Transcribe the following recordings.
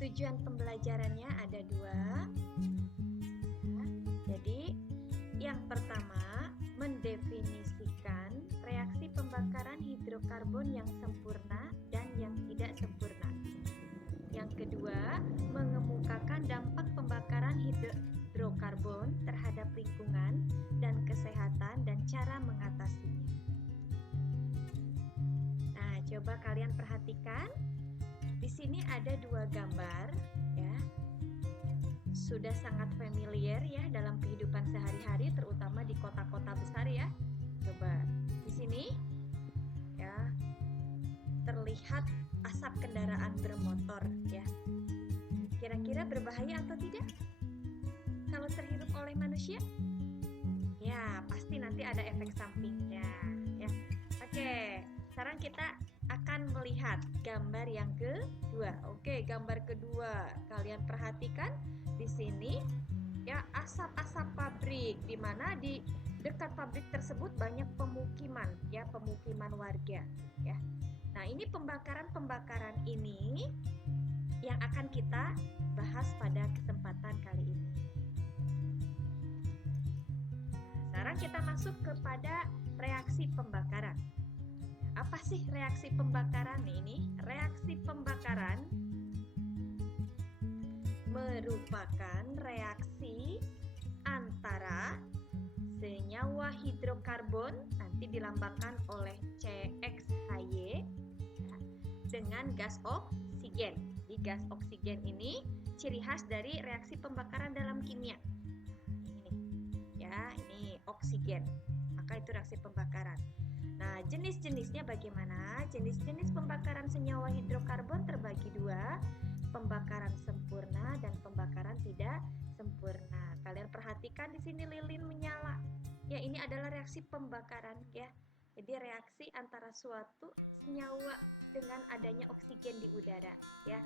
tujuan pembelajarannya ada dua. Ya, jadi yang pertama mendefinisikan reaksi pembakaran hidrokarbon yang sempurna dan yang tidak sempurna. Yang kedua, mengemukakan dampak pembakaran hidrokarbon terhadap lingkungan dan kesehatan dan cara mengatasinya. Nah, coba kalian perhatikan. Di sini ada dua gambar, ya. Sudah sangat familiar ya dalam kehidupan sehari-hari, terutama di kota-kota besar ya. Coba di sini, ya, terlihat asap kendaraan bermotor, ya. Kira-kira berbahaya atau tidak? Kalau terhirup oleh manusia? Ya, pasti nanti ada efek sampingnya, ya. Oke, sekarang kita akan melihat gambar yang kedua. Oke, gambar kedua. Kalian perhatikan di sini ya, asap-asap pabrik, di mana di dekat pabrik tersebut banyak pemukiman, ya, pemukiman warga, ya. Nah, ini pembakaran ini yang akan kita bahas pada kesempatan kali ini. Sekarang kita masuk kepada reaksi pembakaran. Apa sih reaksi pembakaran ini? Reaksi pembakaran merupakan reaksi antara senyawa hidrokarbon, nanti dilambangkan oleh CXHY, dengan gas oksigen. Di gas oksigen ini ciri khas dari reaksi pembakaran dalam kimia. Ini, ya, ini oksigen. Maka itu reaksi pembakaran. Nah, jenis-jenisnya bagaimana? Jenis-jenis pembakaran senyawa hidrokarbon terbagi dua, pembakaran sempurna dan pembakaran tidak sempurna. Kalian perhatikan di sini lilin menyala. Ya, ini adalah reaksi pembakaran, ya. Jadi reaksi antara suatu senyawa dengan adanya oksigen di udara, ya.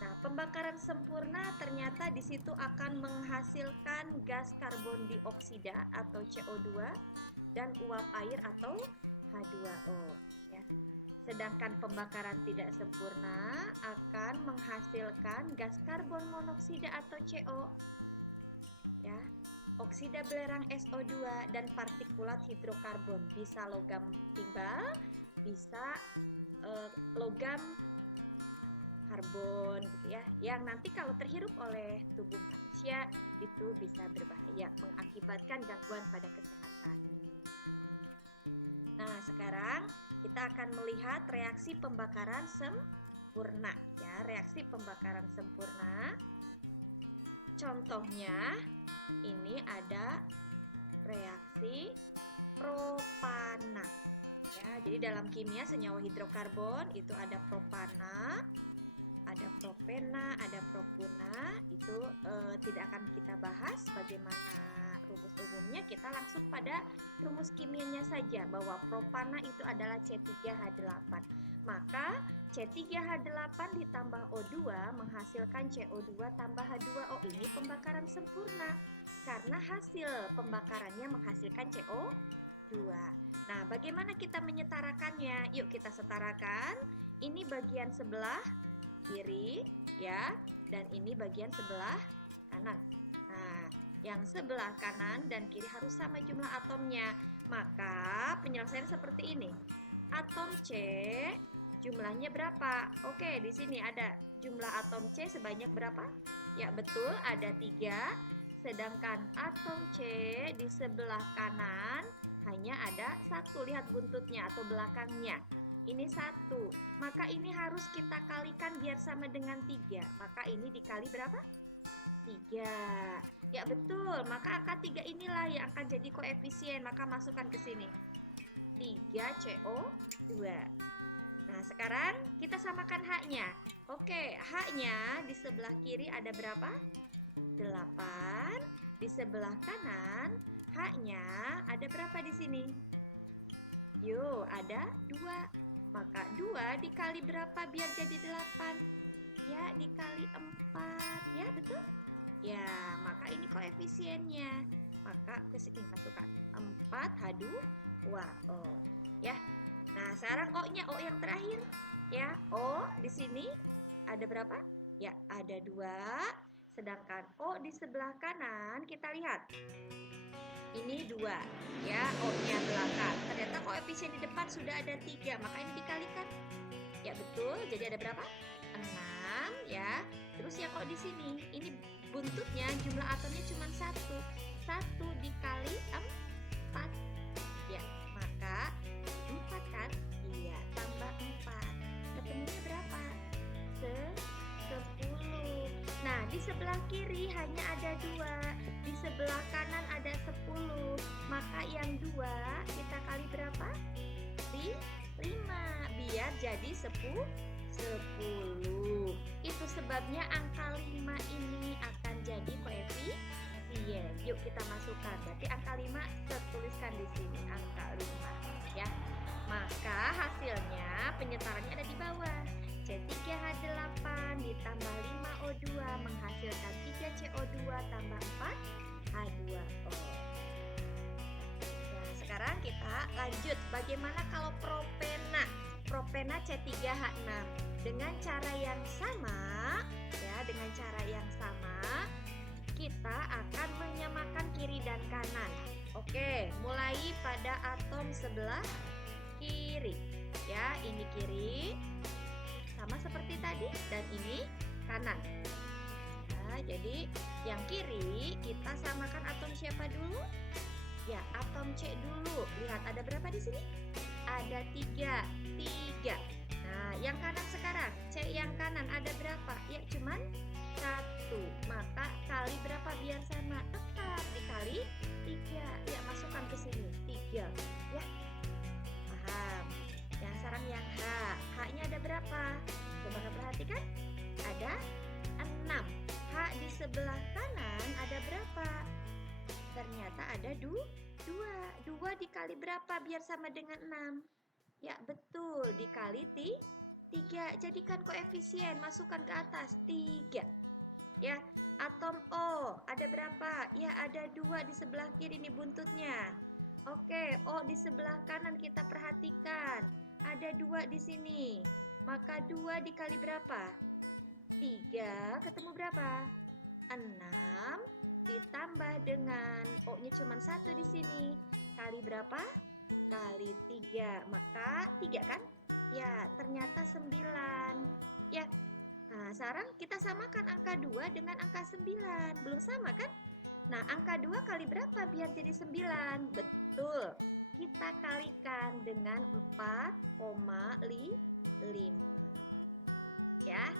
Nah, pembakaran sempurna ternyata di situ akan menghasilkan gas karbon dioksida atau CO2 dan uap air atau H2O, ya. Sedangkan pembakaran tidak sempurna akan menghasilkan gas karbon monoksida atau CO, ya, oksida belerang SO2 dan partikulat hidrokarbon, bisa logam timbal, bisa logam karbon, gitu ya, yang nanti kalau terhirup oleh tubuh manusia itu bisa berbahaya, mengakibatkan gangguan pada kesehatan. Nah, sekarang kita akan melihat reaksi pembakaran sempurna, ya, reaksi pembakaran sempurna. Contohnya ini ada reaksi propana, ya. Jadi dalam kimia senyawa hidrokarbon itu ada propana, ada propena, ada propuna. Itu tidak akan kita bahas bagaimana rumus umumnya. Kita langsung pada rumus kimianya saja, bahwa propana itu adalah C3H8. Maka C3H8 ditambah O2 menghasilkan CO2 tambah H2O. Ini pembakaran sempurna karena hasil pembakarannya menghasilkan CO2. Nah, bagaimana kita menyetarakannya? Yuk kita setarakan. Ini bagian sebelah kiri, ya, dan ini bagian sebelah kanan. Nah, yang sebelah kanan dan kiri harus sama jumlah atomnya. Maka penyelesaian seperti ini. Atom C jumlahnya berapa? Oke, di sini ada jumlah atom C sebanyak berapa? Ya, betul, ada 3. Sedangkan atom C di sebelah kanan hanya ada 1. Lihat buntutnya atau belakangnya. Ini 1. Maka ini harus kita kalikan biar sama dengan 3. Maka ini dikali berapa? 3. Ya, betul. Maka angka 3 inilah yang akan jadi koefisien. Maka masukkan ke sini 3CO2. Nah, sekarang kita samakan H-nya. Oke, H-nya di sebelah kiri ada berapa? 8. Di sebelah kanan H-nya ada berapa di sini? Yuk, ada 2. Maka 2 dikali berapa biar jadi 8? Ya, dikali 4. Ya, betul? Ya, maka ini koefisiennya. Maka ke sini masukkan 4H2O. Ya. Nah, sekarang O-nya, O yang terakhir. Ya, O di sini ada berapa? Ya, ada 2. Sedangkan O di sebelah kanan, kita lihat. Ini 2, ya, O-nya belakang. Ternyata koefisien di depan sudah ada 3, maka ini dikalikan. Ya, betul. Jadi ada berapa? 6, ya. Terus yang O di sini, ini buntutnya jumlah atomnya cuma 1. 1 dikali 4. Ya, maka 4 kan? Iya, tambah 4. Ketemunya berapa? 10. Nah, di sebelah kiri hanya ada 2, di sebelah kanan ada 10. Maka yang 2 kita kali berapa? 5, biar jadi 10. Itu sebabnya angka 5 ini akan jadi koefisien. Yuk kita masukkan. Berarti angka 5 tertuliskan di sini, angka 5, ya. Maka hasilnya penyetarannya ada di bawah. C3H8 ditambah 5O2 menghasilkan 3CO2 tambah 4H2O. Nah, sekarang kita lanjut. Bagaimana kalau propena? Propena C3H6. Dengan cara yang sama, ya, dengan cara yang sama, kita akan menyamakan kiri dan kanan. Oke, mulai pada atom sebelah kiri. Ya, ini kiri. Sama seperti tadi, dan ini kanan. Nah, jadi yang kiri kita samakan atom siapa dulu? Ya, atom C dulu. Lihat ada berapa di sini? Ada 3. Nah, yang kanan sekarang, C yang kanan ada berapa? Ya, cuman 1. Maka kali berapa biar sama? Tepat, dikali 3. Ya, masukkan ke sini 3. Ya, paham? Yang sekarang yang H. H-nya ada berapa? Coba perhatikan. Ada 6. H di sebelah kanan ada berapa? Ternyata ada 2. 2 dikali berapa biar sama dengan 6? Ya, betul. Dikali 3. Jadikan koefisien. Masukkan ke atas. 3. Ya, atom O ada berapa? Ya, ada 2 di sebelah kiri nih buntutnya. Oke, O di sebelah kanan kita perhatikan. Ada 2 di sini. Maka 2 dikali berapa? 3, ketemu berapa? 6 ditambah dengan O-nya cuma 1 di sini. Kali berapa? Kali 3. Maka 3 kan? Ya, ternyata 9. Ya. Nah, sekarang kita samakan angka 2 dengan angka 9. Belum sama kan? Nah, angka 2 kali berapa biar jadi 9? Betul. Kita kalikan dengan 4,5. Ya,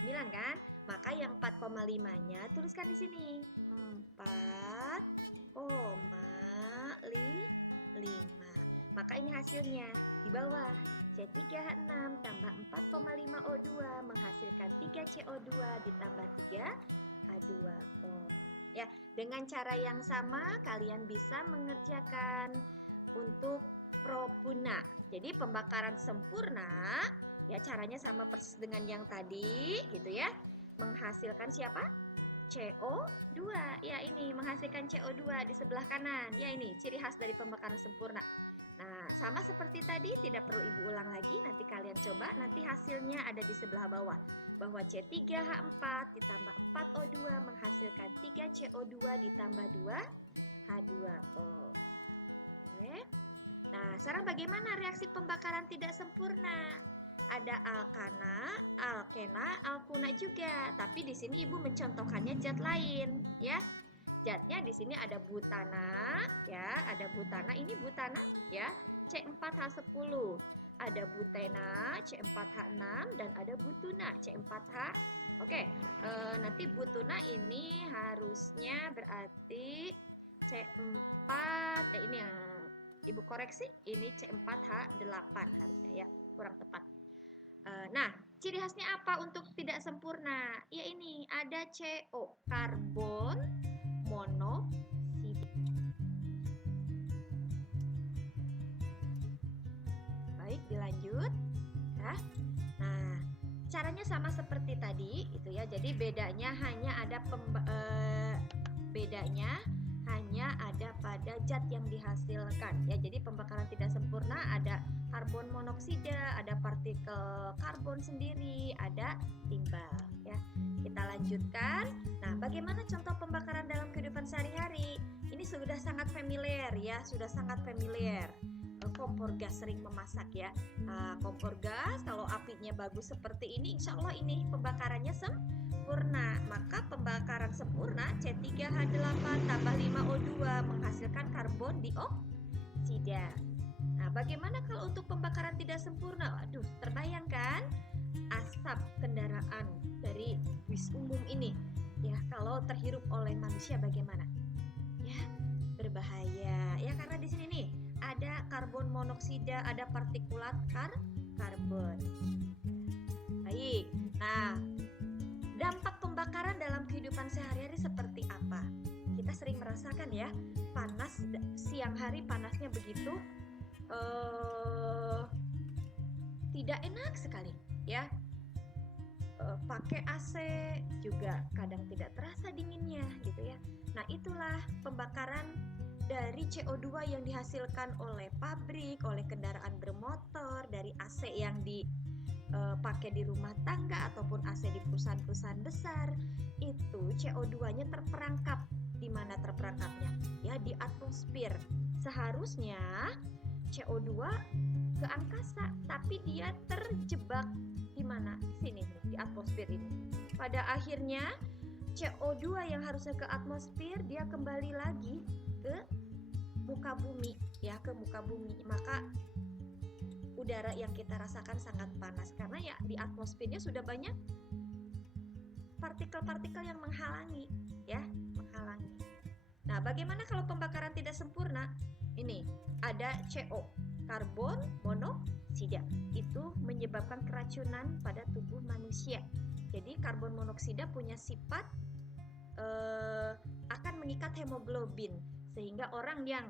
9 kan? Maka yang 4,5-nya tuliskan di sini. 4,5. Maka ini hasilnya di bawah. C3H6 tambah 4,5O2 menghasilkan 3CO2 ditambah 3H2O. Ya, dengan cara yang sama kalian bisa mengerjakan untuk propuna. Jadi pembakaran sempurna, ya, caranya sama persis dengan yang tadi, gitu ya. Menghasilkan siapa? CO2. Ya, ini menghasilkan CO2 di sebelah kanan. Ya, ini ciri khas dari pembakaran sempurna. Nah, sama seperti tadi, tidak perlu ibu ulang lagi. Nanti kalian coba, nanti hasilnya ada di sebelah bawah. Bahwa C3H4 ditambah 4O2 menghasilkan 3CO2 ditambah 2H2O. Oke. Nah, sekarang bagaimana reaksi pembakaran tidak sempurna? Ada alkana, alkena, alkuna juga. Tapi di sini ibu mencontohkannya zat lain, ya. Zatnya di sini ada butana, ya, ada butana. Ini butana, ya, C4H10. Ada butena, C4H6, dan ada butuna, C4H. Oke, nanti butuna ini harusnya berarti C4. Ini yang ibu koreksi, ini C4H8 harusnya, ya, kurang tepat. Nah, ciri khasnya apa untuk tidak sempurna? Ya, ini ada CO, karbon monoksida. Baik, dilanjut. Ya. Nah, caranya sama seperti tadi, itu ya. Jadi bedanya hanya ada pada zat yang dihasilkan. Ya, jadi pembakaran tidak sempurna ada karbon monoksida, ada partikel karbon sendiri, ada timbal. ya. Kita lanjutkan. Nah, bagaimana contoh pembakaran dalam kehidupan sehari-hari? Ini sudah sangat familiar ya, sudah sangat familiar. Kompor gas sering memasak ya. Kompor gas kalau apinya bagus seperti ini, insya Allah ini pembakarannya sempurna. Maka pembakaran sempurna C3H8 tambah 5O2 menghasilkan karbon dioksida. Nah, bagaimana kalau untuk pembakaran tidak sempurna? Waduh, terbayangkan asap kendaraan dari bis umum ini ya, kalau terhirup oleh manusia bagaimana? Ya, berbahaya ya, karena di sini nih ada karbon monoksida, ada partikulat karbon. Baik. Nah, dampak pembakaran dalam kehidupan sehari-hari seperti apa? Kita sering merasakan ya, panas siang hari, panasnya begitu tidak enak sekali ya. Pakai AC juga kadang tidak terasa dinginnya gitu ya. Nah, itulah pembakaran dari CO2 yang dihasilkan oleh pabrik, oleh kendaraan bermotor, dari AC yang dipakai di rumah tangga ataupun AC di perusahaan-perusahaan besar. Itu CO2-nya terperangkap. Di mana terperangkapnya? Ya, di atmosfer. Seharusnya CO2 ke angkasa, tapi dia terjebak di mana? Di sini nih, di atmosfer ini. Pada akhirnya CO2 yang harusnya ke atmosfer, dia kembali lagi ke muka bumi ya, ke muka bumi. Maka udara yang kita rasakan sangat panas karena ya di atmosfernya sudah banyak partikel-partikel yang menghalangi ya, menghalangi. Nah, bagaimana kalau pembakaran tidak sempurna? Ini ada CO, karbon monoksida. Itu menyebabkan keracunan pada tubuh manusia. Jadi karbon monoksida punya sifat akan mengikat hemoglobin, sehingga orang yang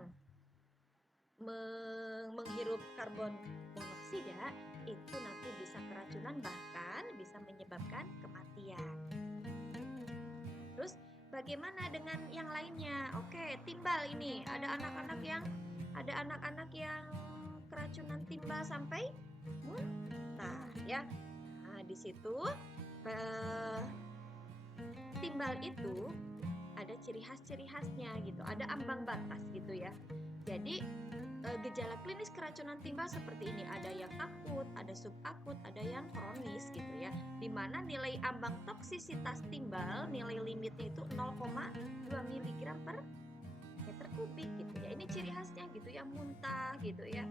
menghirup karbon monoksida itu nanti bisa keracunan, bahkan bisa menyebabkan kematian. Terus bagaimana dengan yang lainnya? Oke, timbal ini ada anak-anak yang keracunan timbal sampai muntah ya. Nah, di situ timbal itu ada ciri khasnya gitu, ada ambang batas gitu ya. Jadi gejala klinis keracunan timbal seperti ini, ada yang akut, ada subakut, ada yang kronis gitu ya. Dimana nilai ambang toksisitas timbal, nilai limitnya itu 0,2 mg per meter kubik gitu ya. Ini ciri khasnya gitu ya, muntah gitu ya,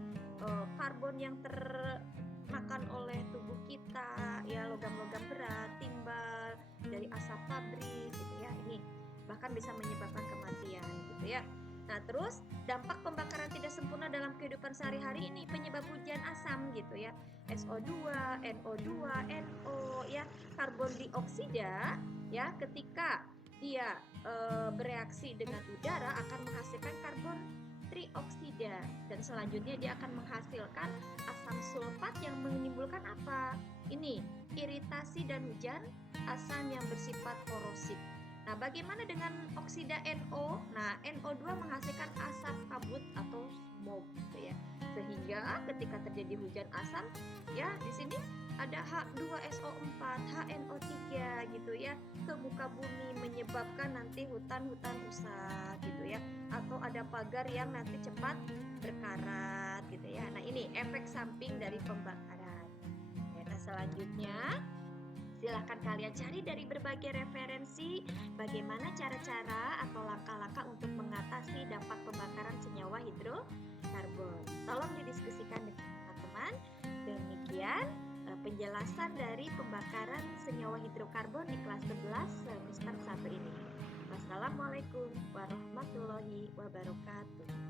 karbon yang termakan oleh tubuh kita ya, logam-logam berat, timbal dari asap pabrik gitu ya. Ini bahkan bisa menyebabkan kematian gitu ya. Nah, terus dampak pembakaran tidak sempurna dalam kehidupan sehari-hari ini, penyebab hujan asam gitu ya, SO2, NO2, NO ya, karbon dioksida ya, ketika dia bereaksi dengan udara akan menghasilkan karbon trioksida, dan selanjutnya dia akan menghasilkan asam sulfat yang menimbulkan apa? Ini iritasi dan hujan asam yang bersifat korosif. Nah, bagaimana dengan oksida NO? Nah, NO2 menghasilkan asap kabut atau smoke gitu ya. Sehingga ketika terjadi hujan asam, ya di sini ada H2SO4, HNO3 gitu ya, ke muka bumi, menyebabkan nanti hutan-hutan rusak gitu ya, atau ada pagar yang nanti cepat berkarat gitu ya. Nah, ini efek samping dari pembakaran. Nah, selanjutnya silahkan kalian cari dari berbagai referensi bagaimana cara-cara atau langkah-langkah untuk mengatasi dampak pembakaran senyawa hidrokarbon. Tolong didiskusikan dengan teman-teman. Demikian penjelasan dari pembakaran senyawa hidrokarbon di kelas 11 semester 1 ini. Wassalamualaikum warahmatullahi wabarakatuh.